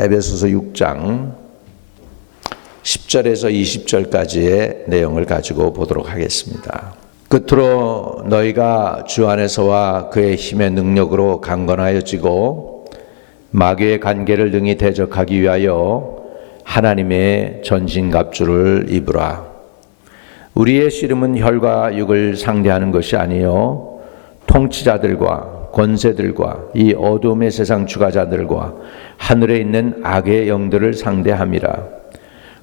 에베소서 6장 10절에서 20절까지의 내용을 가지고 보도록 하겠습니다. 끝으로 너희가 주 안에서와 그의 힘의 능력으로 강건하여지고 마귀의 관계를 능히 대적하기 위하여 하나님의 전신갑주를 입으라. 우리의 씨름은 혈과 육을 상대하는 것이 아니요 통치자들과 권세들과 이 어둠의 세상 주관자들과 하늘에 있는 악의 영들을 상대함이라.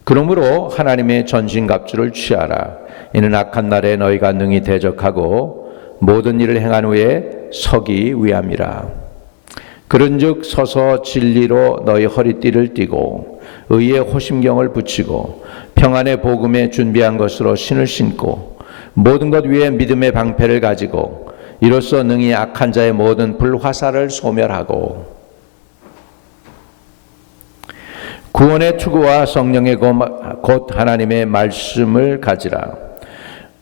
그러므로 하나님의 전신갑주를 취하라. 이는 악한 날에 너희가 능히 대적하고 모든 일을 행한 후에 서기 위함이라. 그런즉 서서 진리로 너희 허리띠를 띠고 의의 호심경을 붙이고 평안의 복음에 준비한 것으로 신을 신고 모든 것 위에 믿음의 방패를 가지고 이로써 능히 악한 자의 모든 불화살을 소멸하고 구원의 투구와 성령의 곧 하나님의 말씀을 가지라.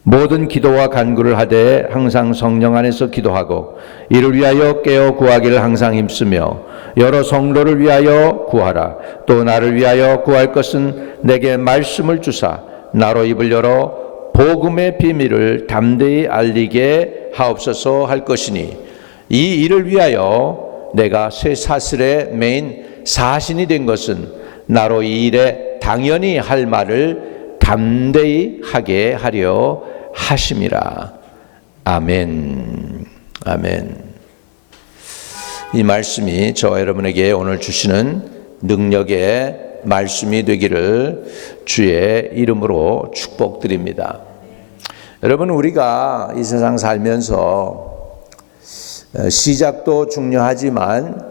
모든 기도와 간구를 하되 항상 성령 안에서 기도하고 이를 위하여 깨어 구하기를 항상 힘쓰며 여러 성도를 위하여 구하라. 또 나를 위하여 구할 것은 내게 말씀을 주사 나로 입을 열어 복음의 비밀을 담대히 알리게 하옵소서 할 것이니 이 일을 위하여 내가 새 사슬의 메인 사신이 된 것은 나로 이 일에 당연히 할 말을 담대히 하게 하려 하심이라. 아멘. 아멘. 이 말씀이 저와 여러분에게 오늘 주시는 능력의 말씀이 되기를 주의 이름으로 축복드립니다. 여러분, 우리가 이 세상 살면서 시작도 중요하지만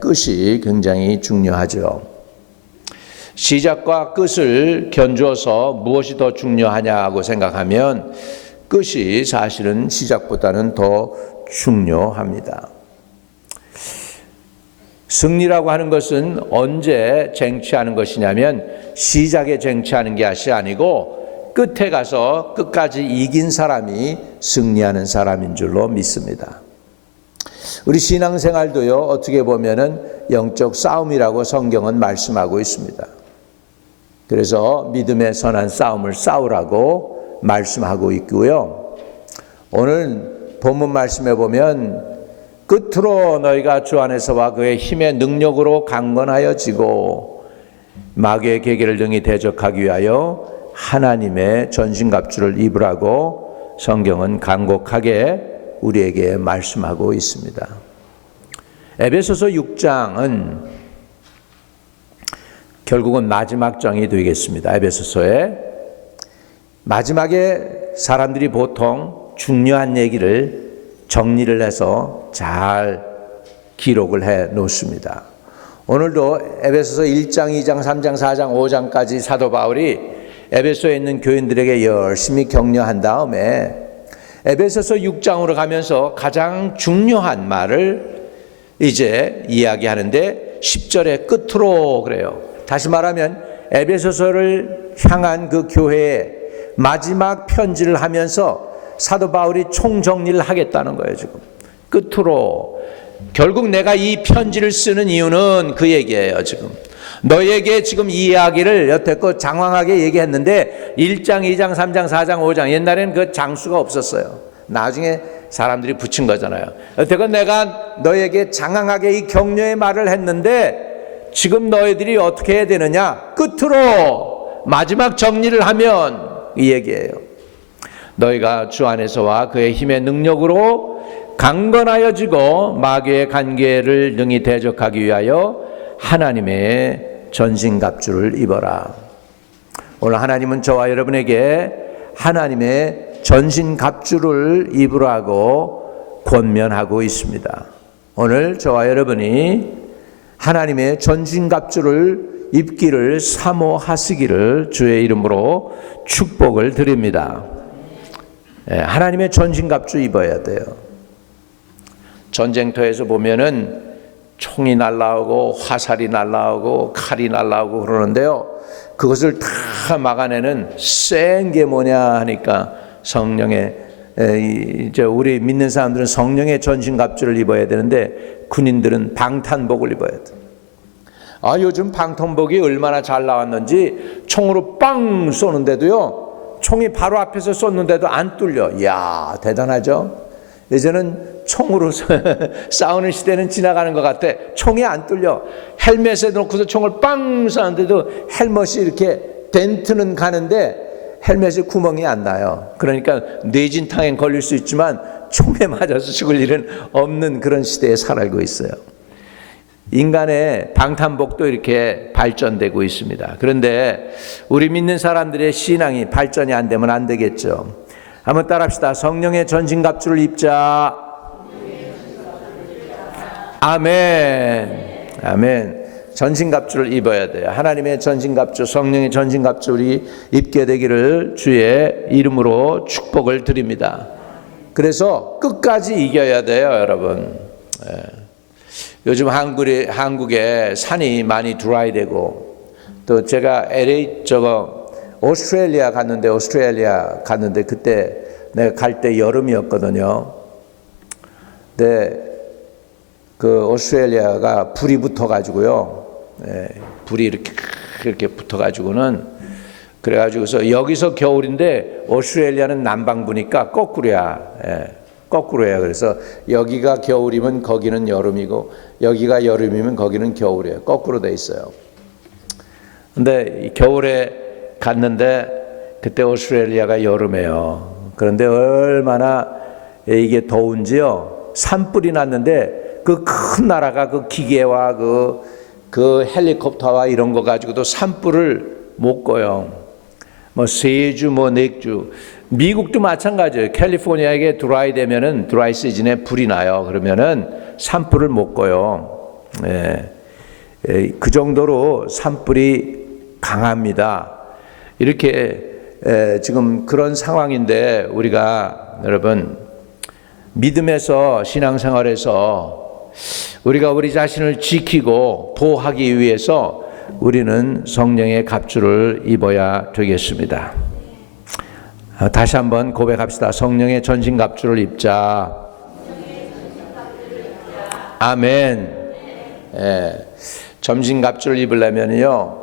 끝이 굉장히 중요하죠. 시작과 끝을 견주어서 무엇이 더 중요하냐고 생각하면 끝이 사실은 시작보다는 더 중요합니다. 승리라고 하는 것은 언제 쟁취하는 것이냐면 시작에 쟁취하는 것이 아니고 끝에 가서 끝까지 이긴 사람이 승리하는 사람인 줄로 믿습니다. 우리 신앙생활도요, 어떻게 보면은 영적 싸움이라고 성경은 말씀하고 있습니다. 그래서 믿음의 선한 싸움을 싸우라고 말씀하고 있고요. 오늘 본문 말씀에 보면 끝으로 너희가 주 안에서와 그의 힘의 능력으로 강건하여지고 마귀의 계계를 능히 대적하기 위하여 하나님의 전신갑주를 입으라고 성경은 간곡하게 우리에게 말씀하고 있습니다. 에베소서 6장은 결국은 마지막 장이 되겠습니다. 에베소서의 마지막에 사람들이 보통 중요한 얘기를 정리를 해서 잘 기록을 해 놓습니다. 오늘도 에베소서 1장, 2장, 3장, 4장, 5장까지 사도 바울이 에베소에 있는 교인들에게 열심히 격려한 다음에 에베소서 6장으로 가면서 가장 중요한 말을 이제 이야기하는데 10절의 끝으로 그래요. 다시 말하면 에베소서를 향한 그 교회의 마지막 편지를 하면서 사도 바울이 총정리를 하겠다는 거예요. 지금 끝으로 결국 내가 이 편지를 쓰는 이유는 그 얘기예요. 지금 너에게 지금 이 이야기를 여태껏 장황하게 얘기했는데 1장, 2장, 3장, 4장, 5장 옛날에는 그 장수가 없었어요. 나중에 사람들이 붙인 거잖아요. 여태껏 내가 너에게 장황하게 이 격려의 말을 했는데 지금 너희들이 어떻게 해야 되느냐? 끝으로 마지막 정리를 하면 이 얘기예요. 너희가 주 안에서와 그의 힘의 능력으로 강건하여지고 마귀의 관계를 능히 대적하기 위하여 하나님의 전신갑주를 입어라. 오늘 하나님은 저와 여러분에게 하나님의 전신갑주를 입으라고 권면하고 있습니다. 오늘 저와 여러분이 하나님의 전신갑주를 입기를 사모하시기를 주의 이름으로 축복을 드립니다. 하나님의 전신갑주 입어야 돼요. 전쟁터에서 보면은 총이 날라오고 화살이 날라오고 칼이 날라오고 그러는데요. 그것을 다 막아내는 센 게 뭐냐 하니까 성령의 이제 우리 믿는 사람들은 성령의 전신갑주를 입어야 되는데 군인들은 방탄복을 입어야 돼. 요즘 방탄복이 얼마나 잘 나왔는지 총으로 빵 쏘는데도요, 총이 바로 앞에서 쏘는데도 안 뚫려. 이야, 대단하죠? 이제는 총으로 싸우는 시대는 지나가는 것 같아. 총이 안 뚫려. 헬멧에 놓고서 총을 빵 쏘는데도 헬멧이 이렇게 덴트는 가는데 헬멧에 구멍이 안 나요. 그러니까 뇌진탕에 걸릴 수 있지만 총에 맞아서 죽을 일은 없는 그런 시대에 살고 있어요. 인간의 방탄복도 이렇게 발전되고 있습니다. 그런데 우리 믿는 사람들의 신앙이 발전이 안 되면 안 되겠죠. 한번 따라합시다. 성령의 전신갑주를 입자. 아멘. 아멘. 전신갑주를 입어야 돼요. 하나님의 전신갑주, 성령의 전신갑주 우리 입게 되기를 주의 이름으로 축복을 드립니다. 그래서 끝까지 이겨야 돼요, 여러분. 요즘 한국에 산이 많이 들어와야 되고, 또 제가 LA 오스트레일리아 갔는데 그때 내가 갈 때 여름이었거든요. 근데 그 오스트레일리아가 불이 붙어가지고요, 불이 이렇게 붙어가지고는 그래가지고서 여기서 겨울인데 오스트레일리아는 남반구니까 거꾸로야. 거꾸로예요. 그래서 여기가 겨울이면 거기는 여름이고 여기가 여름이면 거기는 겨울이에요. 거꾸로 돼 있어요. 근데 겨울에 갔는데 그때 오스트레일리아가 여름이에요. 그런데 얼마나 이게 더운지요. 산불이 났는데 그 큰 나라가 그 기계와 그 헬리콥터와 이런 거 가지고도 산불을 못 꺼요. 뭐 3주, 뭐 4주. 미국도 마찬가지예요. 캘리포니아에 드라이 시즌에 불이 나요. 그러면은 산불을 못 꺼요. 그 정도로 산불이 강합니다. 이렇게 지금 그런 상황인데 우리가 여러분 믿음에서 신앙생활에서 우리가 우리 자신을 지키고 보호하기 위해서 우리는 성령의 갑주를 입어야 되겠습니다. 다시 한번 고백합시다. 성령의 전신갑주를 입자. 아멘. 전신갑주를 입으려면요,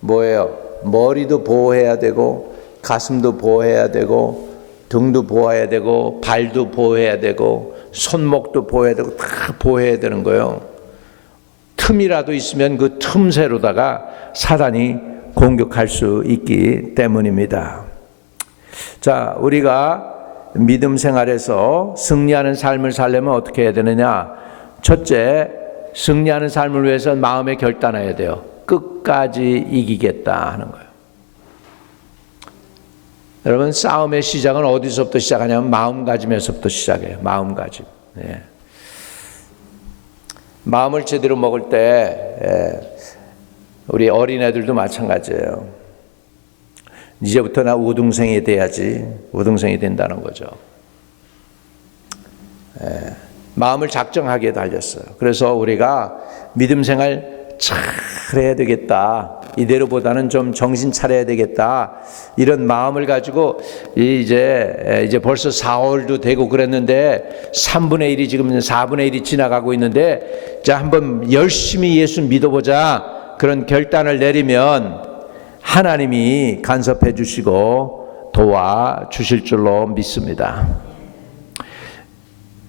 뭐예요? 머리도 보호해야 되고, 가슴도 보호해야 되고, 등도 보호해야 되고, 발도 보호해야 되고, 손목도 보호해야 되고, 다 보호해야 되는 거예요. 틈이라도 있으면 그 틈새로다가 사단이 공격할 수 있기 때문입니다. 자, 우리가 믿음 생활에서 승리하는 삶을 살려면 어떻게 해야 되느냐? 첫째, 승리하는 삶을 위해서 마음에 결단해야 돼요. 끝까지 이기겠다 하는 거예요. 여러분, 싸움의 시작은 어디서부터 시작하냐면 마음가짐에서부터 시작해요. 마음가짐. 마음을 제대로 먹을 때 우리 어린애들도 마찬가지예요. 이제부터 나 우등생이 돼야지. 우등생이 된다는 거죠. 마음을 작정하게 달렸어요. 그래서 우리가 믿음 생활 잘 해야 되겠다. 이대로보다는 좀 정신 차려야 되겠다. 이런 마음을 가지고 이제 벌써 4월도 되고 그랬는데 3분의 1이 지금 4분의 1이 지나가고 있는데 자, 한번 열심히 예수 믿어보자. 그런 결단을 내리면 하나님이 간섭해 주시고 도와주실 줄로 믿습니다.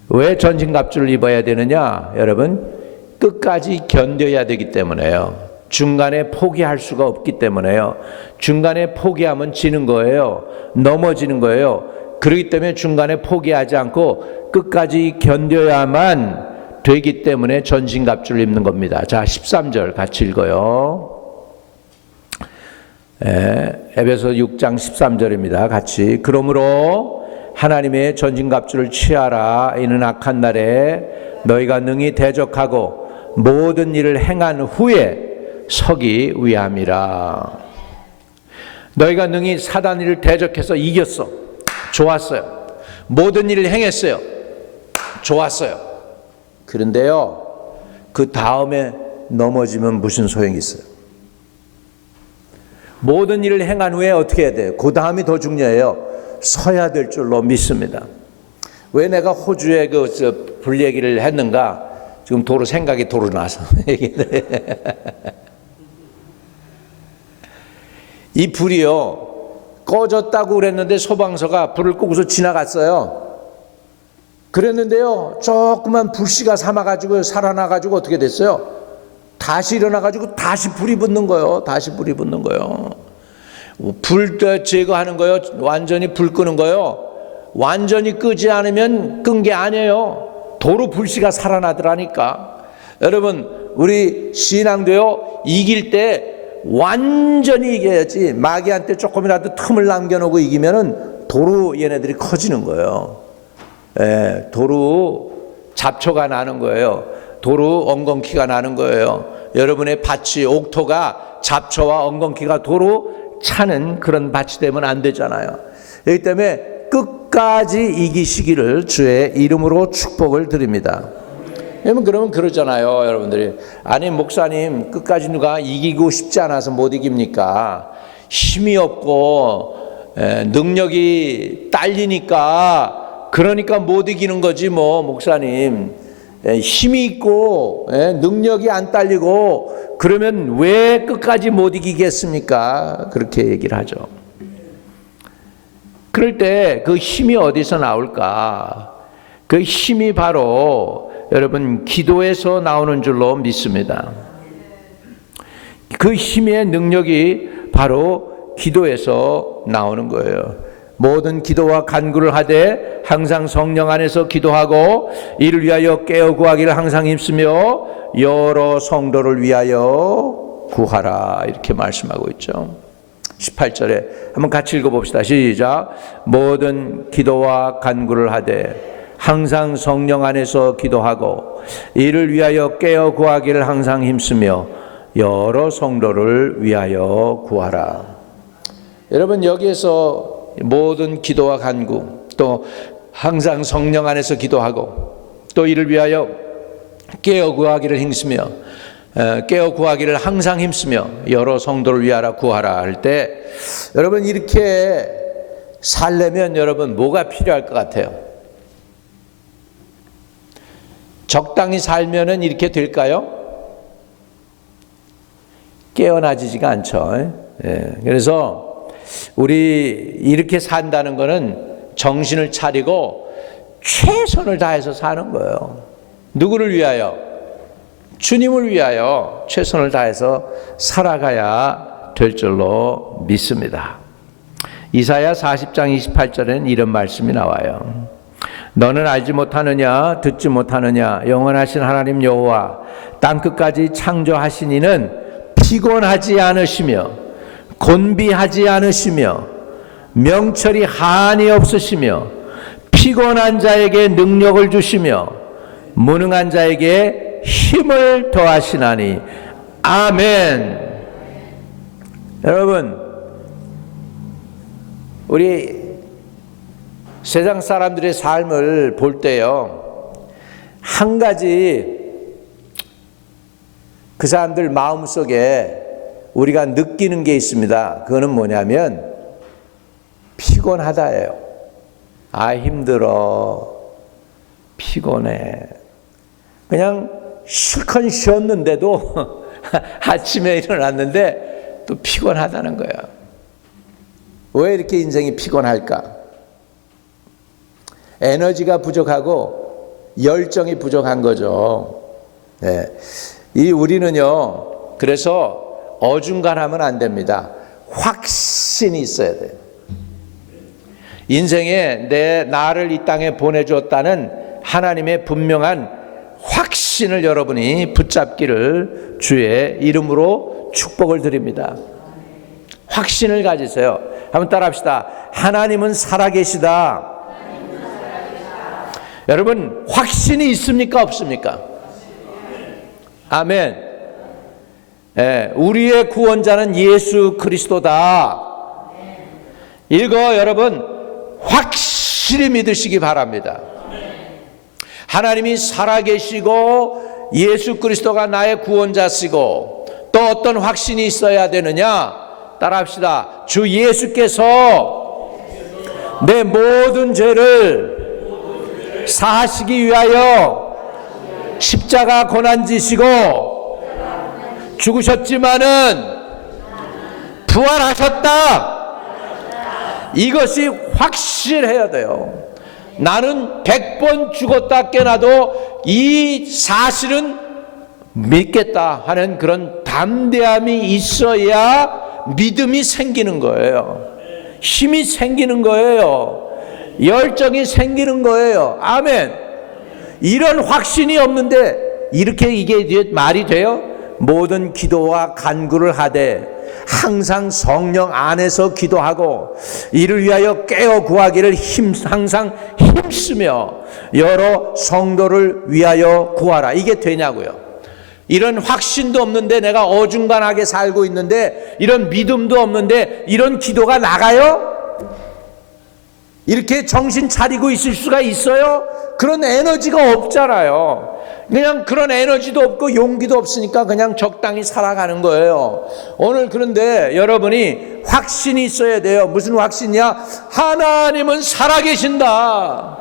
왜 전신갑주를 입어야 되느냐? 여러분, 끝까지 견뎌야 되기 때문에요. 중간에 포기할 수가 없기 때문에요. 중간에 포기하면 지는 거예요. 넘어지는 거예요. 그렇기 때문에 중간에 포기하지 않고 끝까지 견뎌야만 되기 때문에 전신갑주를 입는 겁니다. 자, 13절 같이 읽어요. 에베소 6장 13절입니다. 같이. 그러므로 하나님의 전신갑주를 취하라. 이는 악한 날에 너희가 능히 대적하고 모든 일을 행한 후에 서기 위함이라. 너희가 능히 사단 일을 대적해서 이겼어. 좋았어요. 모든 일을 행했어요. 좋았어요. 그런데요, 그 다음에 넘어지면 무슨 소용이 있어요? 모든 일을 행한 후에 어떻게 해야 돼요? 그 다음이 더 중요해요. 서야 될 줄로 믿습니다. 왜 내가 호주에 불 얘기를 했는가? 지금 생각이 도로 나서 이 불이요, 꺼졌다고 그랬는데 소방서가 불을 끄고서 지나갔어요. 그랬는데요, 조그만 불씨가 삼아가지고 살아나가지고 어떻게 됐어요? 다시 일어나가지고 다시 불이 붙는 거예요. 다시 불이 붙는 거예요. 불 제거하는 거요, 완전히 불 끄는 거요, 완전히 끄지 않으면 끈 게 아니에요. 도로 불씨가 살아나더라니까. 여러분, 우리 신앙도요, 이길 때 완전히 이겨야지, 마귀한테 조금이라도 틈을 남겨놓고 이기면은 도로 얘네들이 커지는 거예요. 예, 도로 잡초가 나는 거예요. 도로 엉겅퀴가 나는 거예요. 여러분의 밭이, 옥토가 잡초와 엉겅퀴가 도로 차는 그런 밭이 되면 안 되잖아요. 그렇기 때문에 끝까지 이기시기를 주의 이름으로 축복을 드립니다. 그러면 그러잖아요, 여러분들이. 아니, 목사님, 끝까지 누가 이기고 싶지 않아서 못 이깁니까? 힘이 없고 능력이 딸리니까, 그러니까 못 이기는 거지 뭐, 목사님. 힘이 있고 능력이 안 딸리고 그러면 왜 끝까지 못 이기겠습니까? 그렇게 얘기를 하죠. 그럴 때 그 힘이 어디서 나올까? 그 힘이 바로 여러분 기도에서 나오는 줄로 믿습니다. 그 힘의 능력이 바로 기도에서 나오는 거예요. 모든 기도와 간구를 하되 항상 성령 안에서 기도하고 이를 위하여 깨어 구하기를 항상 힘쓰며 여러 성도를 위하여 구하라, 이렇게 말씀하고 있죠. 18절에 한번 같이 읽어봅시다. 시작. 모든 기도와 간구를 하되 항상 성령 안에서 기도하고 이를 위하여 깨어 구하기를 항상 힘쓰며 여러 성도를 위하여 구하라. 여러분, 여기에서 모든 기도와 간구, 또 항상 성령 안에서 기도하고 또 이를 위하여 깨어 구하기를 힘쓰며 깨어 구하기를 항상 힘쓰며 여러 성도를 위하라 구하라 할 때, 여러분 이렇게 살려면 여러분 뭐가 필요할 것 같아요? 적당히 살면은 이렇게 될까요? 깨어나지지가 않죠. 그래서 우리 이렇게 산다는 것은 정신을 차리고 최선을 다해서 사는 거예요. 누구를 위하여? 주님을 위하여 최선을 다해서 살아가야 될 줄로 믿습니다. 이사야 40장 28절에는 이런 말씀이 나와요. 너는 알지 못하느냐, 듣지 못하느냐, 영원하신 하나님 여호와 땅끝까지 창조하신 이는 피곤하지 않으시며 곤비하지 않으시며 명철이 한이 없으시며 피곤한 자에게 능력을 주시며 무능한 자에게 힘을 더하시나니. 아멘. 여러분, 우리 세상 사람들의 삶을 볼 때요, 한 가지 그 사람들 마음속에 우리가 느끼는 게 있습니다. 그거는 뭐냐면 피곤하다예요. 아, 힘들어, 피곤해. 그냥 실컷 쉬었는데도 아침에 일어났는데 또 피곤하다는 거야. 왜 이렇게 인생이 피곤할까? 에너지가 부족하고 열정이 부족한 거죠. 네. 우리는요, 그래서 어중간하면 안 됩니다. 확신이 있어야 돼요. 인생에 나를 이 땅에 보내주었다는 하나님의 분명한 확신을 여러분이 붙잡기를 주의 이름으로 축복을 드립니다. 확신을 가지세요. 한번 따라합시다. 하나님은 살아계시다. 여러분, 확신이 있습니까, 없습니까? 아멘. 우리의 구원자는 예수 그리스도다. 이거 여러분 확실히 믿으시기 바랍니다. 하나님이 살아계시고 예수 그리스도가 나의 구원자시고 또 어떤 확신이 있어야 되느냐? 따라합시다. 주 예수께서 내 모든 죄를 사하시기 위하여 십자가 고난 지시고 죽으셨지만은 부활하셨다. 이것이 확실해야 돼요. 나는 100번 죽었다 깨어나도 이 사실은 믿겠다 하는 그런 담대함이 있어야 믿음이 생기는 거예요. 힘이 생기는 거예요. 열정이 생기는 거예요. 아멘. 이런 확신이 없는데 이렇게 이게 말이 돼요? 모든 기도와 간구를 하되 항상 성령 안에서 기도하고 이를 위하여 깨어 구하기를 항상 힘쓰며 여러 성도를 위하여 구하라. 이게 되냐고요. 이런 확신도 없는데 내가 어중간하게 살고 있는데 이런 믿음도 없는데 이런 기도가 나가요? 이렇게 정신 차리고 있을 수가 있어요? 그런 에너지가 없잖아요. 그냥 그런 에너지도 없고 용기도 없으니까 그냥 적당히 살아가는 거예요. 오늘 그런데 여러분이 확신이 있어야 돼요. 무슨 확신이야? 하나님은 살아계신다.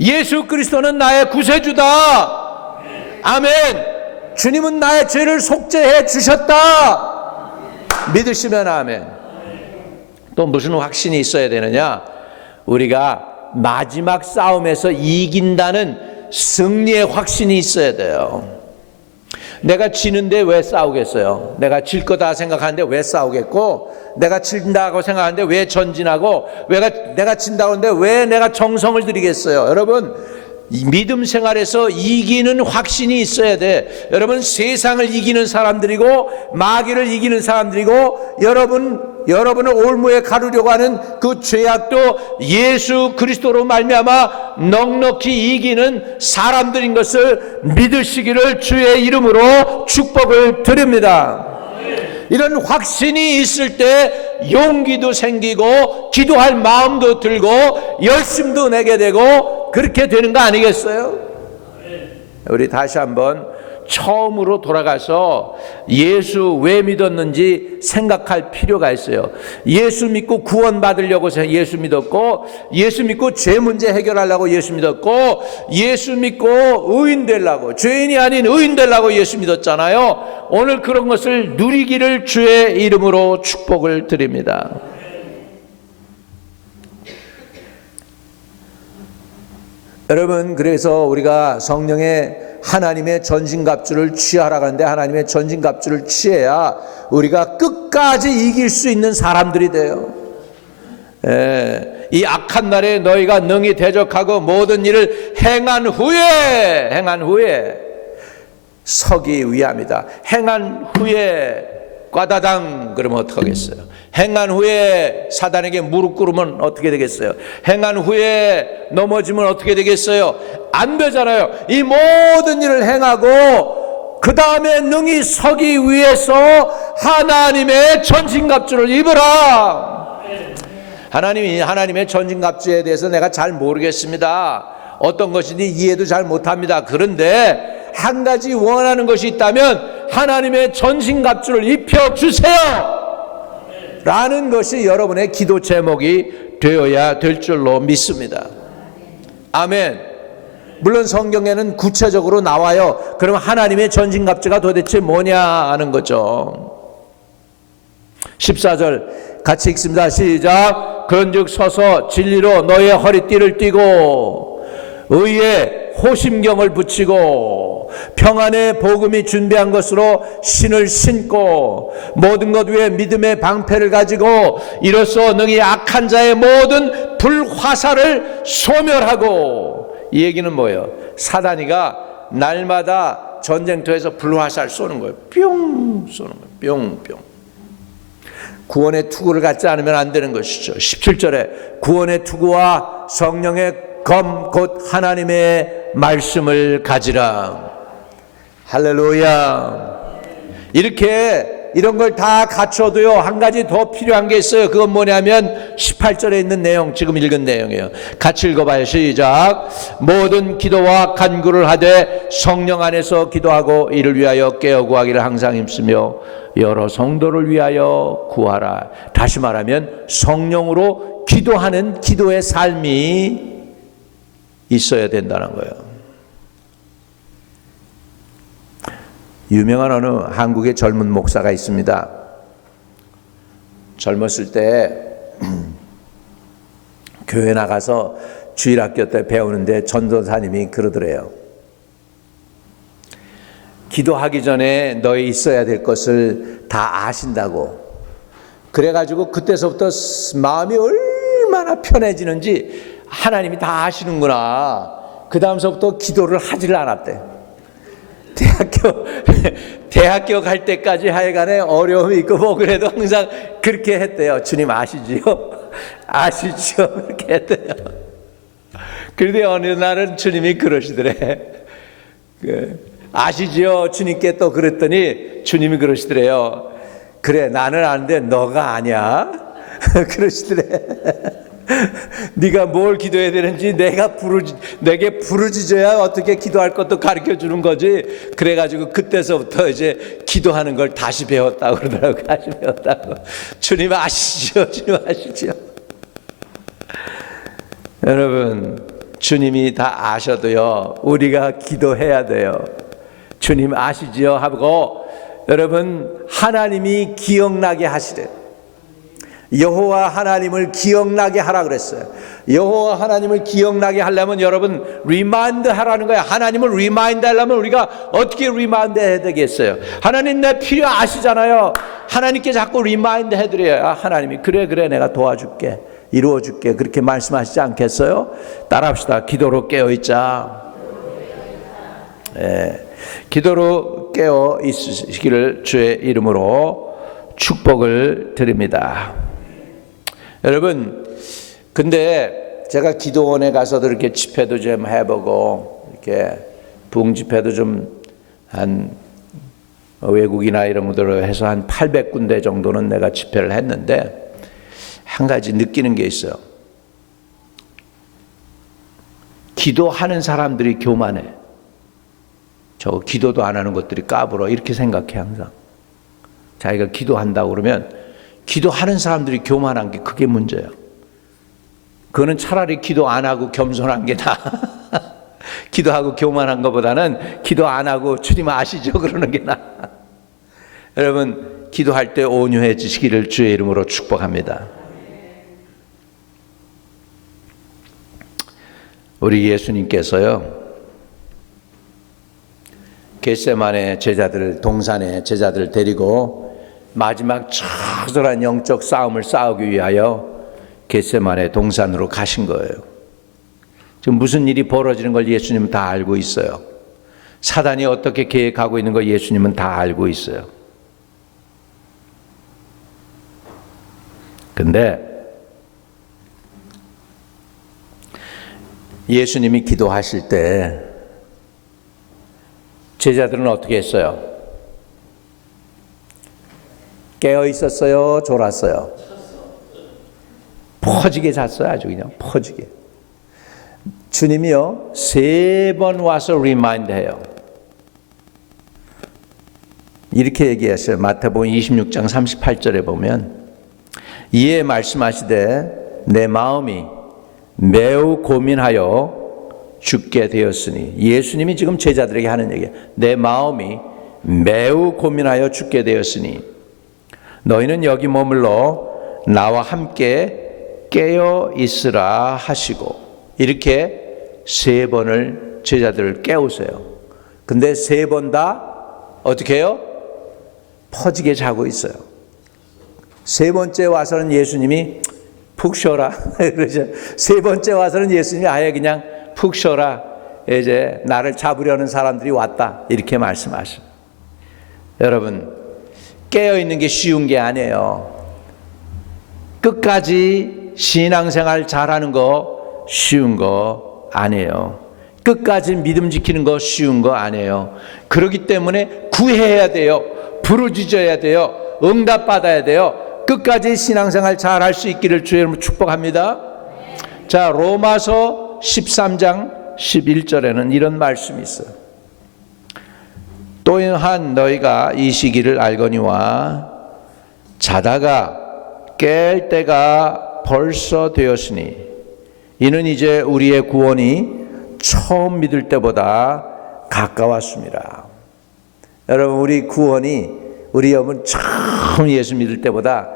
예수 그리스도는 나의 구세주다. 아멘. 주님은 나의 죄를 속죄해 주셨다. 믿으시면 아멘. 또 무슨 확신이 있어야 되느냐? 우리가 마지막 싸움에서 이긴다는 승리의 확신이 있어야 돼요. 내가 지는데 왜 싸우겠어요? 내가 질 거다 생각하는데 왜 싸우겠고, 내가 진다고 생각하는데 왜 전진하고, 내가 진다고 하는데 왜 내가 정성을 들이겠어요? 여러분, 이 믿음 생활에서 이기는 확신이 있어야 돼. 여러분, 세상을 이기는 사람들이고 마귀를 이기는 사람들이고 여러분을 올무에 가두려고 하는 그 죄악도 예수 그리스도로 말미암아 넉넉히 이기는 사람들인 것을 믿으시기를 주의 이름으로 축복을 드립니다. 이런 확신이 있을 때 용기도 생기고 기도할 마음도 들고 열심도 내게 되고 그렇게 되는 거 아니겠어요? 우리 다시 한번 처음으로 돌아가서 예수 왜 믿었는지 생각할 필요가 있어요. 예수 믿고 구원받으려고 예수 믿었고, 예수 믿고 죄 문제 해결하려고 예수 믿었고, 예수 믿고 의인 되려고, 죄인이 아닌 의인 되려고 예수 믿었잖아요. 오늘 그런 것을 누리기를 주의 이름으로 축복을 드립니다. 여러분, 그래서 우리가 성령의 하나님의 전신갑주를 취하라고 하는데 하나님의 전신갑주를 취해야 우리가 끝까지 이길 수 있는 사람들이 돼요. 이 악한 날에 너희가 능히 대적하고 모든 일을 행한 후에 서기 위함이다. 행한 후에 꽈다당 그러면 어떡하겠어요? 행한 후에 사단에게 무릎 꿇으면 어떻게 되겠어요? 행한 후에 넘어지면 어떻게 되겠어요? 안 되잖아요. 이 모든 일을 행하고 그 다음에 능히 서기 위해서 하나님의 전신갑주를 입으라. 하나님이 하나님의 전신갑주에 대해서 내가 잘 모르겠습니다. 어떤 것인지 이해도 잘 못합니다. 그런데 한 가지 원하는 것이 있다면 하나님의 전신갑주를 입혀주세요 라는 것이 여러분의 기도 제목이 되어야 될 줄로 믿습니다. 아멘. 물론 성경에는 구체적으로 나와요. 그럼 하나님의 전신갑주가 도대체 뭐냐 하는 거죠. 14절 같이 읽습니다. 시작. 그런즉 서서 진리로 너의 허리띠를 띠고 의의 호심경을 붙이고 평안의 복음이 준비한 것으로 신을 신고 모든 것 위에 믿음의 방패를 가지고 이로써 능히 악한 자의 모든 불화살을 소멸하고. 이 얘기는 뭐예요? 사단이가 날마다 전쟁터에서 불화살 쏘는 거예요. 뿅 쏘는 거예요. 뿅뿅. 구원의 투구를 갖지 않으면 안 되는 것이죠. 17절에 구원의 투구와 성령의 검 곧 하나님의 말씀을 가지라. 할렐루야. 이런 걸 다 갖춰도요, 한 가지 더 필요한 게 있어요. 그건 뭐냐면 18절에 있는 내용, 지금 읽은 내용이에요. 같이 읽어봐요. 시작. 모든 기도와 간구를 하되 성령 안에서 기도하고 이를 위하여 깨어 구하기를 항상 힘쓰며 여러 성도를 위하여 구하라. 다시 말하면 성령으로 기도하는 기도의 삶이 있어야 된다는 거예요. 유명한 어느 한국의 젊은 목사가 있습니다. 젊었을 때 교회 나가서 주일학교 때 배우는데 전도사님이 그러더래요. 기도하기 전에 너희 있어야 될 것을 다 아신다고. 그래가지고 그때서부터 마음이 얼마나 편해지는지 하나님이 다 아시는구나. 그 다음서부터 기도를 하지를 않았대. 대학교 갈 때까지 하여간에 어려움이 있고 뭐 그래도 항상 그렇게 했대요. 주님 아시지요? 아시죠? 그렇게 했대요. 그런데 어느 날은 주님이 그러시더래. 아시지요? 주님께 또 그랬더니 주님이 그러시더래요. 그래, 나는 아는데 너가 아냐? 그러시더래. 네가 뭘 기도해야 되는지 내게 부르짖어야 어떻게 기도할 것도 가르쳐 주는 거지. 그래가지고 그때서부터 이제 기도하는 걸 다시 배웠다고 그러더라고요. 다시 배웠다고. 주님 아시죠? 주님 아시죠? 여러분, 주님이 다 아셔도요, 우리가 기도해야 돼요. 주님 아시지요? 하고 여러분, 하나님이 기억나게 하시래. 여호와 하나님을 기억나게 하라 그랬어요. 여호와 하나님을 기억나게 하려면 여러분 리마인드 하라는 거예요. 하나님을 리마인드 하려면 우리가 어떻게 리마인드 해야 되겠어요? 하나님 내 필요 아시잖아요. 하나님께 자꾸 리마인드 해드려요. 아, 하나님이 그래 내가 도와줄게, 이루어줄게, 그렇게 말씀하시지 않겠어요? 따라합시다. 기도로 깨어있자. 기도로 깨어 있으시기를 주의 이름으로 축복을 드립니다. 여러분, 근데 제가 기도원에 가서도 이렇게 집회도 좀 해보고 이렇게 부흥 집회도 좀 한 외국이나 이런 것들로 해서 한 800군데 정도는 내가 집회를 했는데 한 가지 느끼는 게 있어요. 기도하는 사람들이 교만해. 저 기도도 안 하는 것들이 까불어, 이렇게 생각해. 항상 자기가 기도한다고 그러면 기도하는 사람들이 교만한 게 그게 문제예요. 그거는 차라리 기도 안 하고 겸손한 게 나아. 기도하고 교만한 것보다는 기도 안 하고 주님 아시죠? 그러는 게 나아. 여러분, 기도할 때 온유해지시기를 주의 이름으로 축복합니다. 우리 예수님께서요, 겟세마네 제자들, 동산의 제자들 데리고 마지막 처절한 영적 싸움을 싸우기 위하여 겟세마네 동산으로 가신 거예요. 지금 무슨 일이 벌어지는 걸 예수님은 다 알고 있어요. 사단이 어떻게 계획하고 있는 걸 예수님은 다 알고 있어요. 근데 예수님이 기도하실 때 제자들은 어떻게 했어요? 깨어 있었어요? 졸았어요? 퍼지게 잤어요. 아주 그냥 퍼지게. 주님이요 3번 와서 리마인드 해요. 이렇게 얘기했어요. 마태복음 26장 38절에 보면 이에 말씀하시되 내 마음이 매우 고민하여 죽게 되었으니, 예수님이 지금 제자들에게 하는 얘기예요. 내 마음이 매우 고민하여 죽게 되었으니 너희는 여기 머물러 나와 함께 깨어 있으라 하시고, 이렇게 3번을 제자들을 깨우세요. 근데 3번 다 어떻게 해요? 퍼지게 자고 있어요. 3번째 와서는 예수님이 푹 쉬어라 그러죠. 3번째 와서는 예수님이 아예 그냥 푹 쉬어라, 이제 나를 잡으려는 사람들이 왔다, 이렇게 말씀하셔요. 여러분, 깨어있는 게 쉬운 게 아니에요. 끝까지 신앙생활 잘하는 거 쉬운 거 아니에요. 끝까지 믿음 지키는 거 쉬운 거 아니에요. 그렇기 때문에 구해야 돼요. 부르짖어야 돼요. 응답받아야 돼요. 끝까지 신앙생활 잘할 수 있기를 주의 이름으로 축복합니다. 자, 로마서 13장 11절에는 이런 말씀이 있어요. 또한 너희가 이 시기를 알거니와 자다가 깰 때가 벌써 되었으니 이는 이제 우리의 구원이 처음 믿을 때보다 가까웠습니다. 여러분, 우리 구원이, 우리 여러분 처음 예수 믿을 때보다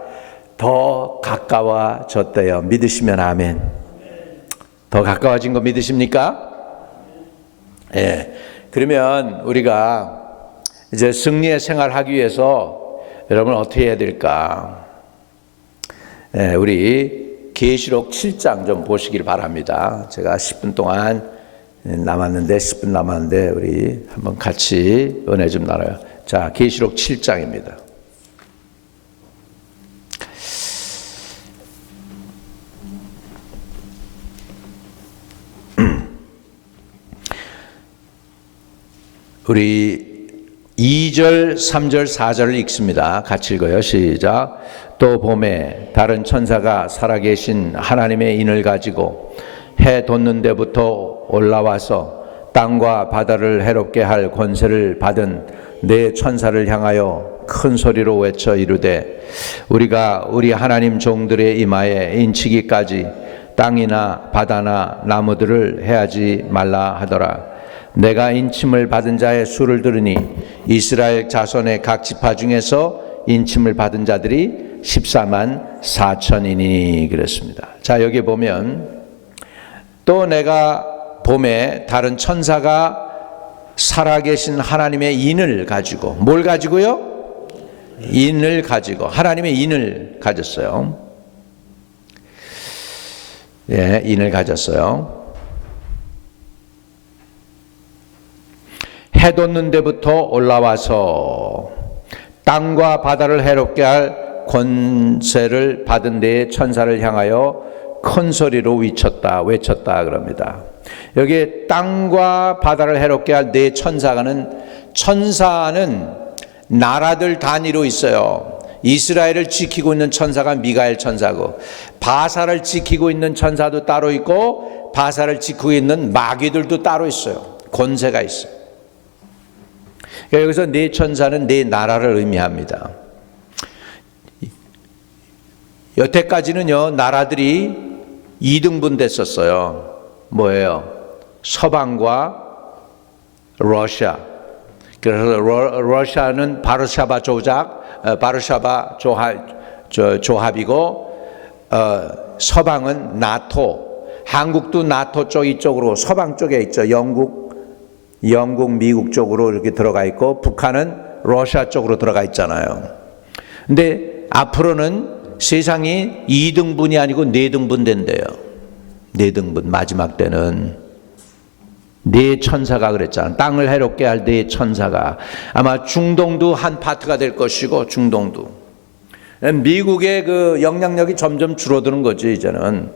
더 가까워졌대요. 믿으시면 아멘. 더 가까워진 거 믿으십니까? 예. 그러면 우리가 이제 승리의 생활하기 위해서 여러분 어떻게 해야 될까? 예, 우리 계시록 7장 좀 보시길 바랍니다. 제가 10분 동안 남았는데 10분 남았는데 우리 한번 같이 은혜 좀 나눠요. 자, 계시록 7장입니다. 우리 2절, 3절, 4절을 읽습니다. 같이 읽어요. 시작. 또 봄에 다른 천사가 살아계신 하나님의 인을 가지고 해 돋는 데부터 올라와서 땅과 바다를 해롭게 할 권세를 받은 네 천사를 향하여 큰 소리로 외쳐 이르되 우리가 우리 하나님 종들의 이마에 인치기까지 땅이나 바다나 나무들을 해하지 말라 하더라. 내가 인침을 받은 자의 수를 들으니 이스라엘 자손의 각 지파 중에서 인침을 받은 자들이 14만 4천이니 그랬습니다. 자, 여기 보면 또 내가 봄에 다른 천사가 살아계신 하나님의 인을 가지고 뭘 가지고요? 인을 가지고 하나님의 인을 가졌어요. 예, 인을 가졌어요. 해 돋는 데부터 올라와서 땅과 바다를 해롭게 할 권세를 받은 네 천사를 향하여 큰 소리로 외쳤다 그럽니다. 여기 땅과 바다를 해롭게 할 네 천사는 나라들 단위로 있어요. 이스라엘을 지키고 있는 천사가 미가엘 천사고 바사를 지키고 있는 천사도 따로 있고 바사를 지키고 있는 마귀들도 따로 있어요. 권세가 있어요. 그러니까 여기서 네 천사는 네 나라를 의미합니다. 여태까지는요 나라들이 2등분 됐었어요. 뭐예요? 서방과 러시아. 그래서 러시아는 바르샤바 조합이고 서방은 나토. 한국도 나토 쪽 이쪽으로 서방 쪽에 있죠. 영국, 미국 쪽으로 이렇게 들어가 있고 북한은 러시아 쪽으로 들어가 있잖아요. 근데 앞으로는 세상이 2등분이 아니고 4등분 된대요. 4등분 마지막 때는 네 천사가 그랬잖아. 땅을 해롭게 할 네 천사가 아마 중동도 한 파트가 될 것이고 중동도 미국의 그 영향력이 점점 줄어드는 거죠 이제는.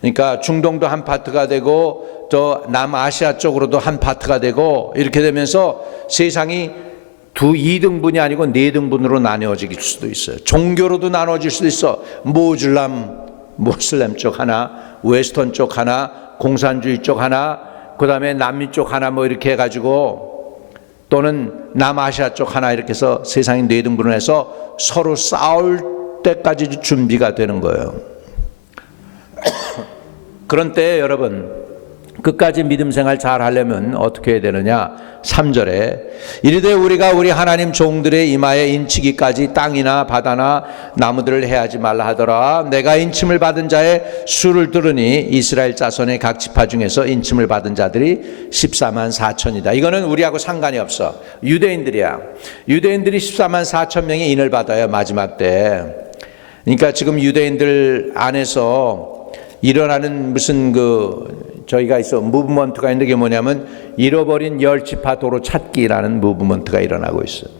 그러니까 중동도 한 파트가 되고 또 남아시아 쪽으로도 한 파트가 되고 이렇게 되면서 세상이 2등분이 아니고 4등분으로 나뉘어질 수도 있어요. 종교로도 나눠질 수도 있어. 모슬렘 쪽 하나, 웨스턴 쪽 하나, 공산주의 쪽 하나, 그 다음에 남미 쪽 하나 뭐 이렇게 해가지고 또는 남아시아 쪽 하나 이렇게 해서 세상이 4등분을 해서 서로 싸울 때까지 준비가 되는 거예요. 그런 때에 여러분 끝까지 믿음 생활 잘 하려면 어떻게 해야 되느냐? 3절에 이르되 우리가 우리 하나님 종들의 이마에 인치기까지 땅이나 바다나 나무들을 해하지 말라 하더라. 내가 인침을 받은 자의 수를 들으니 이스라엘 자손의 각 지파 중에서 인침을 받은 자들이 14만 4천이다. 이거는 우리하고 상관이 없어. 유대인들이야. 유대인들이 14만 4천 명이 인을 받아요. 마지막 때. 그러니까 지금 유대인들 안에서 일어나는 무슨 저희가 무브먼트가 있는 게 뭐냐면 잃어버린 10지파 도로 찾기라는 무브먼트가 일어나고 있어요.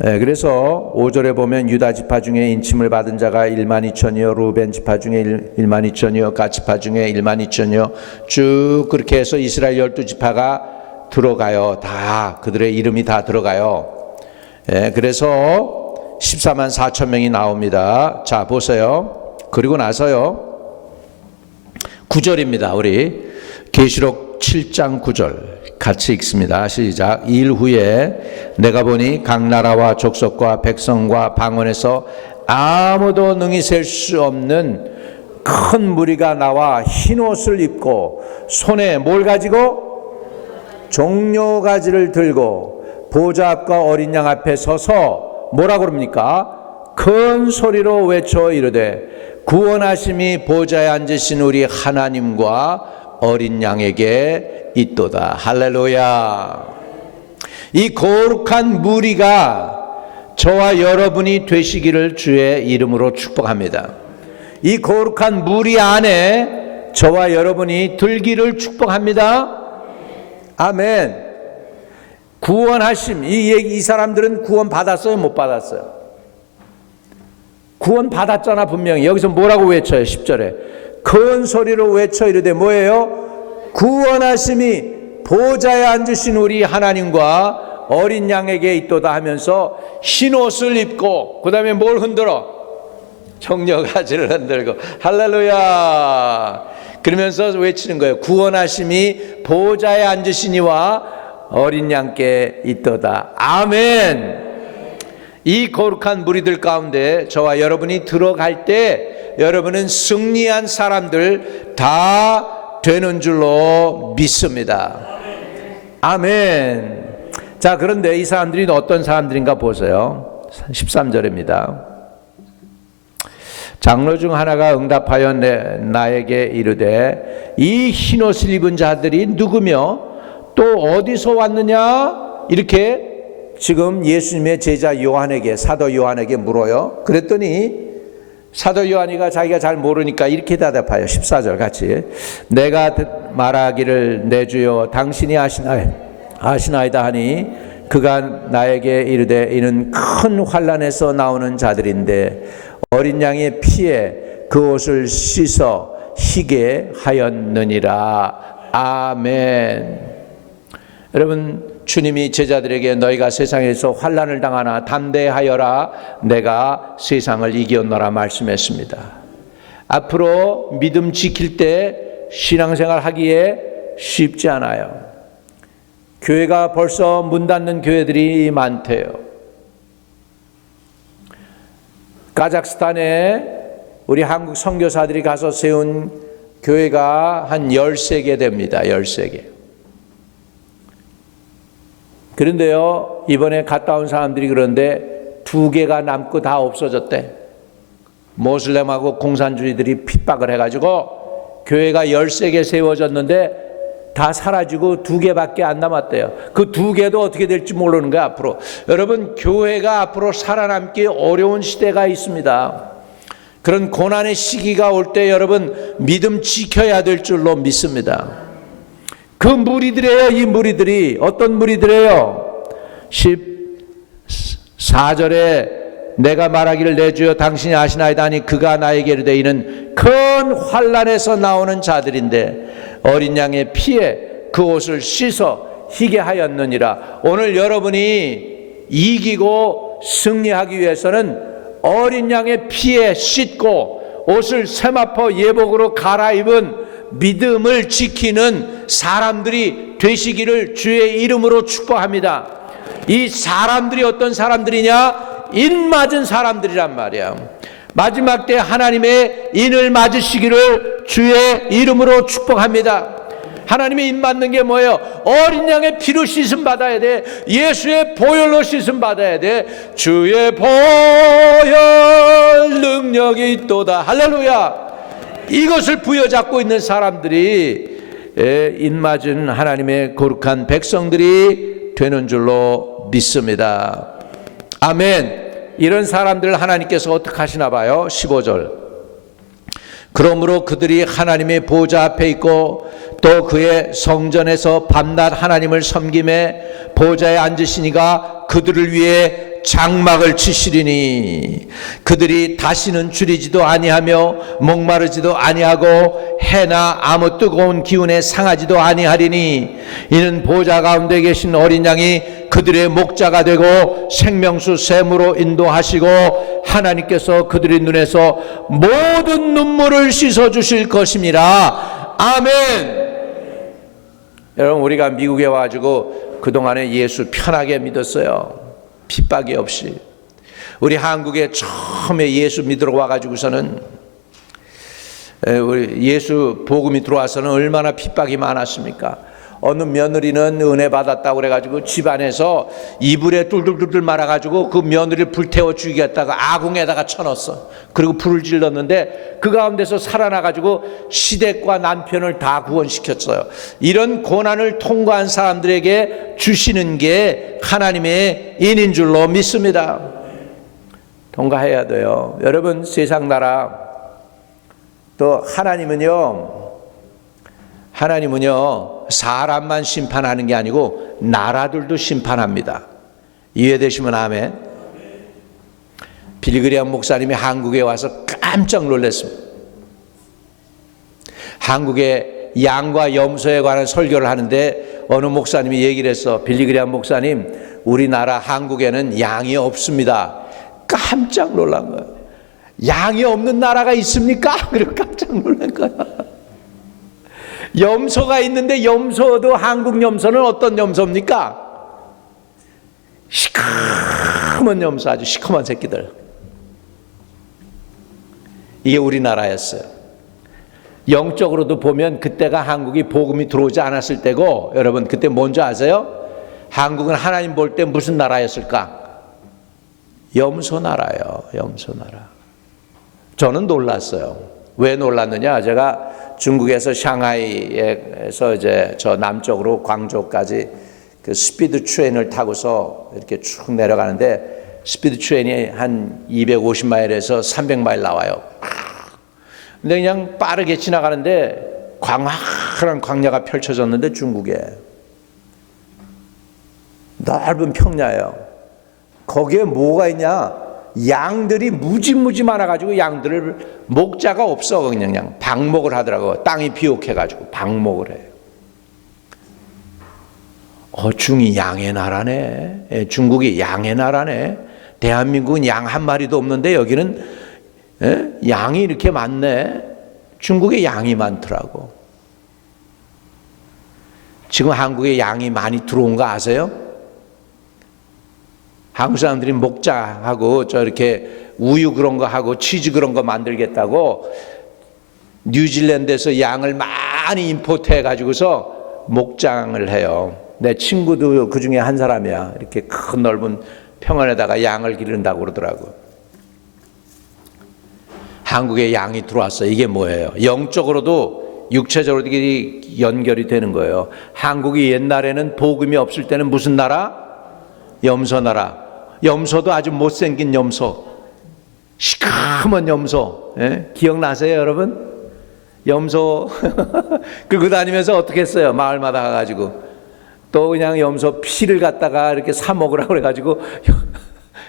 네, 그래서 5절에 보면 유다 지파 중에 인침을 받은 자가 1만 2천이요 루벤 지파 중에 1만 2천이요 갓 지파 중에 1만 2천이요 쭉 그렇게 해서 이스라엘 12지파가 들어가요. 다 그들의 이름이 다 들어가요. 네, 그래서 14만 4천 명이 나옵니다. 자 보세요. 그리고 나서요 9절입니다. 우리 계시록 7장 9절 같이 읽습니다. 시작. 이 일 후에 내가 보니 각 나라와 족속과 백성과 방언에서 아무도 능히 셀 수 없는 큰 무리가 나와 흰옷을 입고 손에 뭘 가지고? 종려가지를 들고 보좌 앞과 어린 양 앞에 서서 뭐라고 그럽니까? 큰 소리로 외쳐 이르되 구원하심이 보좌에 앉으신 우리 하나님과 어린 양에게 있도다. 할렐루야. 이 거룩한 무리가 저와 여러분이 되시기를 주의 이름으로 축복합니다. 이 거룩한 무리 안에 저와 여러분이 들기를 축복합니다. 아멘. 구원하심. 이 사람들은 구원 받았어요? 못 받았어요? 구원 받았잖아 분명히. 여기서 뭐라고 외쳐요? 10절에 큰 소리로 외쳐 이르되 뭐예요? 구원하심이 보좌에 앉으신 우리 하나님과 어린 양에게 있도다 하면서 흰 옷을 입고 그 다음에 뭘 흔들어? 청녀가지를 흔들고 할렐루야. 그러면서 외치는 거예요. 구원하심이 보좌에 앉으시니와 어린 양께 있도다. 아멘. 이 거룩한 무리들 가운데 저와 여러분이 들어갈 때 여러분은 승리한 사람들 다 되는 줄로 믿습니다. 아멘. 자, 그런데 이 사람들이 어떤 사람들인가 보세요. 13절입니다. 장로 중 하나가 응답하여 나에게 이르되 이 흰옷을 입은 자들이 누구며 또 어디서 왔느냐? 이렇게 지금 예수님의 제자 요한에게, 사도 요한에게 물어요. 그랬더니 사도 요한이가 자기가 잘 모르니까 이렇게 대답해요. 14절 같이. 내가 말하기를 내 주여 당신이 아시나이다 하니 그가 나에게 이르되 이는 큰 환난에서 나오는 자들인데 어린 양의 피에 그 옷을 씻어 희게 하였느니라. 아멘. 여러분, 주님이 제자들에게 너희가 세상에서 환난을 당하나 담대하여라 내가 세상을 이겼노라 말씀했습니다. 앞으로 믿음 지킬 때 신앙생활 하기에 쉽지 않아요. 교회가 벌써 문 닫는 교회들이 많대요. 카자흐스탄에 우리 한국 선교사들이 가서 세운 교회가 한 13개 됩니다. 13개. 그런데요, 이번에 갔다 온 사람들이 그런데 2개가 남고 다 없어졌대. 모슬렘하고 공산주의들이 핍박을 해가지고 교회가 13개 세워졌는데 다 사라지고 2개밖에 안 남았대요. 그 2개도 어떻게 될지 모르는 거야 앞으로. 여러분, 교회가 앞으로 살아남기 어려운 시대가 있습니다. 그런 고난의 시기가 올 때 여러분 믿음 지켜야 될 줄로 믿습니다. 그 무리들이에요. 이 무리들이 어떤 무리들이에요? 14절에 내가 말하기를 내 주여 당신이 아시나이다 하니 그가 나에게 이르되 이는 큰 환난에서 나오는 자들인데 어린 양의 피에 그 옷을 씻어 희게 하였느니라. 오늘 여러분이 이기고 승리하기 위해서는 어린 양의 피에 씻고 옷을 세마포 예복으로 갈아입은 믿음을 지키는 사람들이 되시기를 주의 이름으로 축복합니다. 이 사람들이 어떤 사람들이냐? 인 맞은 사람들이란 말이야. 마지막 때 하나님의 인을 맞으시기를 주의 이름으로 축복합니다. 하나님의 인 맞는 게 뭐예요? 어린 양의 피로 씻음 받아야 돼. 예수의 보혈로 씻음 받아야 돼. 주의 보혈 능력이 있도다. 할렐루야. 이것을 부여잡고 있는 사람들이 인맞은 하나님의 거룩한 백성들이 되는 줄로 믿습니다. 아멘. 이런 사람들을 하나님께서 어떻게 하시나 봐요. 15절. 그러므로 그들이 하나님의 보좌 앞에 있고 또 그의 성전에서 밤낮 하나님을 섬김에 보좌에 앉으시니가 그들을 위해 장막을 치시리니 그들이 다시는 줄이지도 아니하며 목마르지도 아니하고 해나 아무 뜨거운 기운에 상하지도 아니하리니 이는 보좌 가운데 계신 어린 양이 그들의 목자가 되고 생명수 샘으로 인도하시고 하나님께서 그들의 눈에서 모든 눈물을 씻어주실 것임이라. 아멘. 여러분, 우리가 미국에 와가지고 그동안에 예수 편하게 믿었어요. 핍박이 없이. 우리 한국에 처음에 예수 믿으러 와가지고서는 우리 예수 복음이 들어와서는 얼마나 핍박이 많았습니까? 어느 며느리는 은혜 받았다고 그래가지고 집안에서 이불에 뚫뚫뚫 말아가지고 그 며느리를 불태워 죽이겠다가 아궁에다가 쳐넣었어. 그리고 불을 질렀는데 그 가운데서 살아나가지고 시댁과 남편을 다 구원시켰어요. 이런 고난을 통과한 사람들에게 주시는 게 하나님의 인인 줄로 믿습니다. 통과해야 돼요. 여러분, 세상 나라 또 하나님은요 사람만 심판하는 게 아니고 나라들도 심판합니다. 이해되시면 아멘. 빌리그리암 목사님이 한국에 와서 깜짝 놀랐습니다. 한국의 양과 염소에 관한 설교를 하는데 어느 목사님이 얘기를 했어. 빌리그리암 목사님, 우리나라 한국에는 양이 없습니다. 깜짝 놀란 거예요. 양이 없는 나라가 있습니까? 그리고 깜짝 놀란 거야. 염소가 있는데 염소도, 한국 염소는 어떤 염소입니까? 시커먼 염소, 아주 시커먼 새끼들. 이게 우리나라였어요. 영적으로도 보면 그때가 한국이 복음이 들어오지 않았을 때고, 여러분 그때 뭔지 아세요? 한국은 하나님 볼 때 무슨 나라였을까? 염소 나라예요. 염소 나라. 저는 놀랐어요. 왜 놀랐느냐? 제가 중국에서 샹하이에서 이제 저 남쪽으로 광저우까지 그 스피드 트레인을 타고서 이렇게 쭉 내려가는데 스피드 트레인이 한 250마일에서 300마일 나와요. 근데 그냥 빠르게 지나가는데 광활한 광야가 펼쳐졌는데 중국에 넓은 평야예요. 거기에 뭐가 있냐? 양들이 무지무지 많아가지고 양들을 목자가 없어. 그냥 방목을 하더라고. 땅이 비옥해가지고 방목을 해요. 중이 양의 나라네. 중국이 양의 나라네. 대한민국은 양 한 마리도 없는데 여기는 양이 이렇게 많네. 중국에 양이 많더라고. 지금 한국에 양이 많이 들어온 거 아세요? 한국 사람들이 목자하고 저렇게 우유 그런 거 하고 치즈 그런 거 만들겠다고 뉴질랜드에서 양을 많이 임포트 해가지고서 목장을 해요. 내 친구도 그 중에 한 사람이야. 이렇게 큰 넓은 평원에다가 양을 기른다고 그러더라고. 한국에 양이 들어왔어. 이게 뭐예요? 영적으로도 육체적으로도 연결이 되는 거예요. 한국이 옛날에는 복음이 없을 때는 무슨 나라? 염소 나라. 염소도 아주 못생긴 염소, 시커먼 염소. 기억나세요 여러분? 염소 끌고 다니면서 어떻게 했어요? 마을마다 가가지고 또 그냥 염소 피를 갖다가 이렇게 사 먹으라고 그래가지고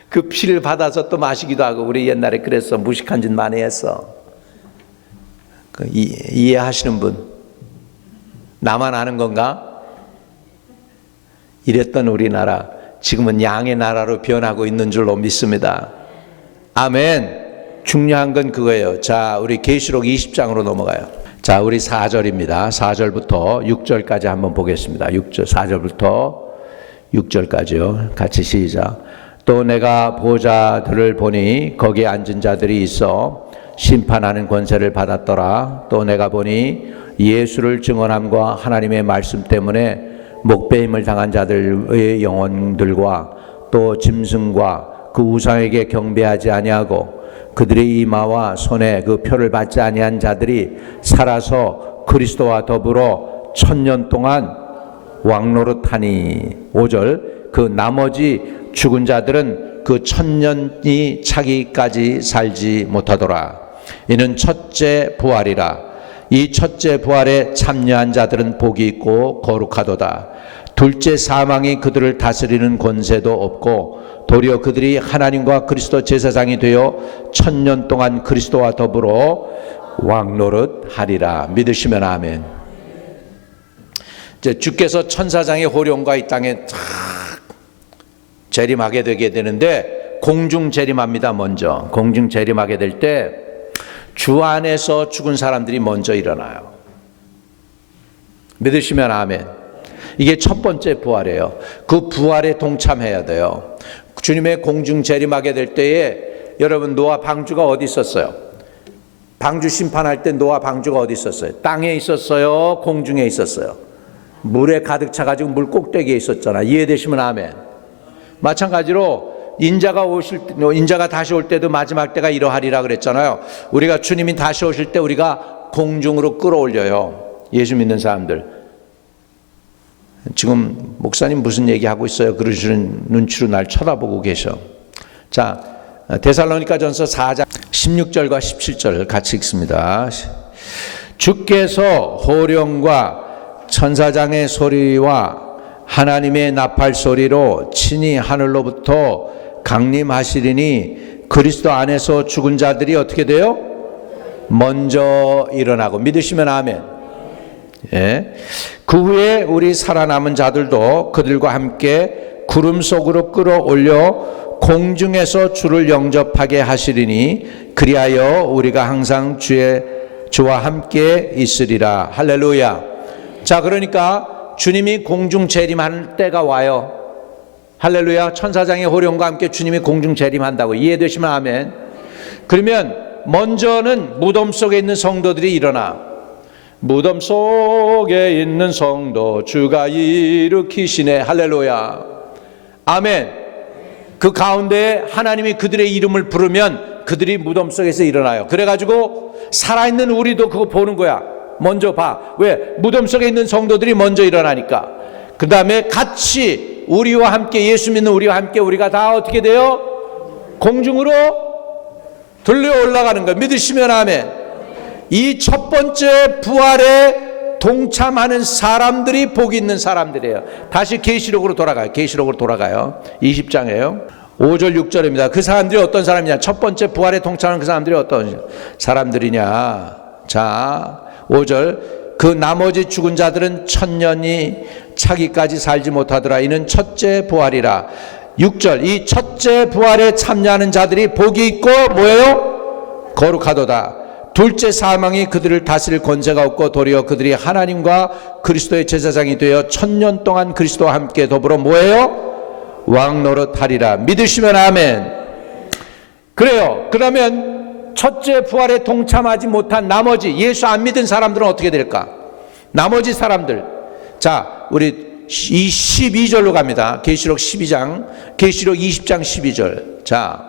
그 피를 받아서 또 마시기도 하고. 우리 옛날에 그랬어. 무식한 짓 많이 했어. 이해하시는 분? 나만 아는 건가? 이랬던 우리나라 지금은 양의 나라로 변하고 있는 줄로 믿습니다. 아멘. 중요한 건 그거예요. 자, 우리 계시록 20장으로 넘어가요. 자, 우리 4절입니다. 4절부터 6절까지 한번 보겠습니다. 4절부터 6절까지요. 같이 시작. 또 내가 보좌들을 보니 거기에 앉은 자들이 있어 심판하는 권세를 받았더라. 또 내가 보니 예수를 증언함과 하나님의 말씀 때문에 목배임을 당한 자들의 영혼들과 또 짐승과 그 우상에게 경배하지 아니하고 그들의 이마와 손에 그 표를 받지 아니한 자들이 살아서 그리스도와 더불어 1000년 동안 왕노릇하니. 5절. 그 나머지 죽은 자들은 그 1000년이 차기까지 살지 못하더라. 이는 첫째 부활이라. 이 첫째 부활에 참여한 자들은 복이 있고 거룩하도다. 둘째 사망이 그들을 다스리는 권세도 없고 도리어 그들이 하나님과 그리스도 제사장이 되어 1000년 동안 그리스도와 더불어 왕노릇하리라. 믿으시면 아멘. 이제 주께서 천사장의 호령과 이 땅에 탁 재림하게 되게 되는데 공중 재림합니다. 먼저 공중 재림하게 될 때 주 안에서 죽은 사람들이 먼저 일어나요. 믿으시면 아멘. 이게 첫 번째 부활이에요. 그 부활에 동참해야 돼요. 주님의 공중 재림하게 될 때에 여러분 노아 방주가 어디 있었어요? 방주 심판할 때 노아 방주가 어디 있었어요? 땅에 있었어요? 공중에 있었어요? 물에 가득 차가지고 물 꼭대기에 있었잖아. 이해되시면 아멘. 마찬가지로 인자가 다시 올 때도 마지막 때가 이러하리라 그랬잖아요. 우리가 주님이 다시 오실 때 우리가 공중으로 끌어올려요. 예수 믿는 사람들. 지금 목사님 무슨 얘기하고 있어요? 그러시는 눈치로 날 쳐다보고 계셔. 자, 데살로니가전서 4장 16절과 17절 같이 읽습니다. 주께서 호령과 천사장의 소리와 하나님의 나팔 소리로 친히 하늘로부터 강림하시리니 그리스도 안에서 죽은 자들이 어떻게 돼요? 먼저 일어나고. 믿으시면 아멘. 예. 그 후에 우리 살아남은 자들도 그들과 함께 구름 속으로 끌어올려 공중에서 주를 영접하게 하시리니 그리하여 우리가 항상 주와 함께 있으리라. 할렐루야. 자, 그러니까 주님이 공중 재림할 때가 와요. 할렐루야. 천사장의 호령과 함께 주님이 공중 재림한다고. 이해되시면 아멘. 그러면 먼저는 무덤 속에 있는 성도들이 일어나. 무덤 속에 있는 성도 주가 일으키시네. 할렐루야. 아멘. 그 가운데 하나님이 그들의 이름을 부르면 그들이 무덤 속에서 일어나요. 그래가지고 살아있는 우리도 그거 보는 거야. 먼저 봐. 왜? 무덤 속에 있는 성도들이 먼저 일어나니까. 그 다음에 같이 우리와 함께, 예수 믿는 우리와 함께 우리가 다 어떻게 돼요? 공중으로 들려 올라가는 거예요. 믿으시면 아멘. 이 첫 번째 부활에 동참하는 사람들이 복이 있는 사람들이에요. 다시 계시록으로 돌아가요. 계시록으로 돌아가요. 20장이에요. 5절 6절입니다. 그 사람들이 어떤 사람이냐? 첫 번째 부활에 동참하는 그 사람들이 어떤 사람들이냐? 자, 5절. 그 나머지 죽은 자들은 천년이 차기까지 살지 못하더라. 이는 첫째 부활이라. 6절. 이 첫째 부활에 참여하는 자들이 복이 있고 뭐예요? 거룩하도다. 둘째 사망이 그들을 다스릴 권세가 없고 도리어 그들이 하나님과 그리스도의 제사장이 되어 천년 동안 그리스도와 함께 더불어 뭐예요? 왕 노릇하리라. 믿으시면 아멘. 그래요. 그러면 첫째 부활에 동참하지 못한 나머지 예수 안 믿은 사람들은 어떻게 될까? 나머지 사람들. 자, 우리 12절로 갑니다. 계시록 12장, 계시록 20장 12절. 자,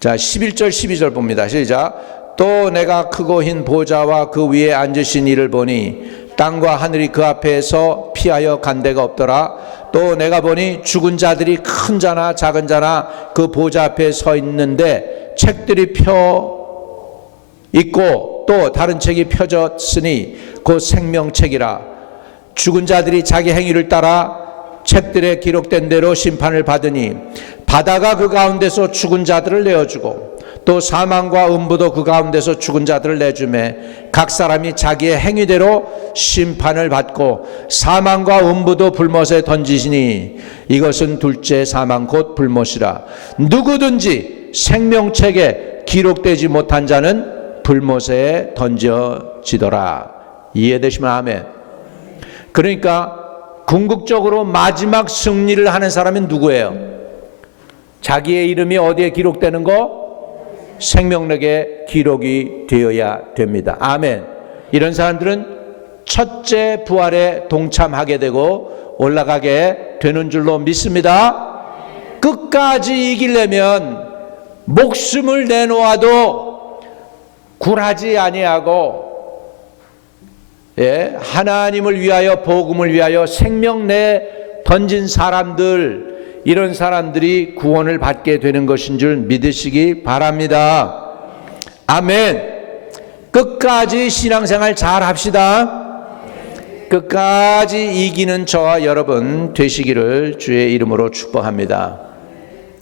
11절 12절 봅니다. 시작. 또 내가 크고 흰 보좌와 그 위에 앉으신 이를 보니 땅과 하늘이 그 앞에서 피하여 간 데가 없더라. 또 내가 보니 죽은 자들이 큰 자나 작은 자나 그 보좌 앞에 서 있는데 책들이 펴 있고 또 다른 책이 펴졌으니 곧 생명책이라. 죽은 자들이 자기 행위를 따라 책들에 기록된 대로 심판을 받으니 바다가 그 가운데서 죽은 자들을 내어주고 또 사망과 음부도 그 가운데서 죽은 자들을 내주매 각 사람이 자기의 행위대로 심판을 받고 사망과 음부도 불못에 던지시니 이것은 둘째 사망 곧 불못이라. 누구든지 생명책에 기록되지 못한 자는 불못에 던져지더라. 이해되시면 아멘. 그러니까 궁극적으로 마지막 승리를 하는 사람은 누구예요? 자기의 이름이 어디에 기록되는 거? 생명록에 기록이 되어야 됩니다. 아멘. 이런 사람들은 첫째 부활에 동참하게 되고 올라가게 되는 줄로 믿습니다. 끝까지 이기려면 목숨을 내놓아도 굴하지 아니하고 하나님을 위하여 복음을 위하여 생명 내 던진 사람들, 이런 사람들이 구원을 받게 되는 것인 줄 믿으시기 바랍니다. 아멘. 끝까지 신앙생활 잘 합시다. 끝까지 이기는 저와 여러분 되시기를 주의 이름으로 축복합니다.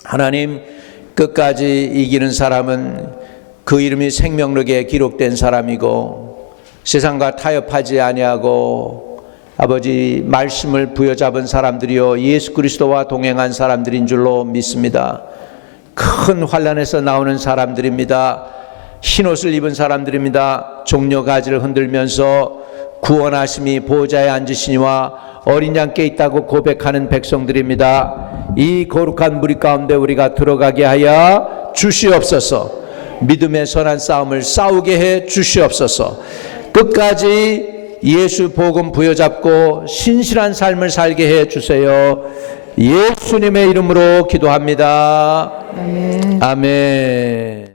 하나님, 끝까지 이기는 사람은 그 이름이 생명록에 기록된 사람이고 세상과 타협하지 아니하고 아버지 말씀을 부여잡은 사람들이요 예수 그리스도와 동행한 사람들인 줄로 믿습니다. 큰 환난에서 나오는 사람들입니다. 흰옷을 입은 사람들입니다. 종려가지를 흔들면서 구원하심이 보좌에 앉으시니와 어린 양께 있다고 고백하는 백성들입니다. 이 거룩한 무리 가운데 우리가 들어가게 하여 주시옵소서. 믿음의 선한 싸움을 싸우게 해 주시옵소서. 끝까지 예수 복음 부여잡고 신실한 삶을 살게 해 주세요. 예수님의 이름으로 기도합니다. 아멘. 아멘.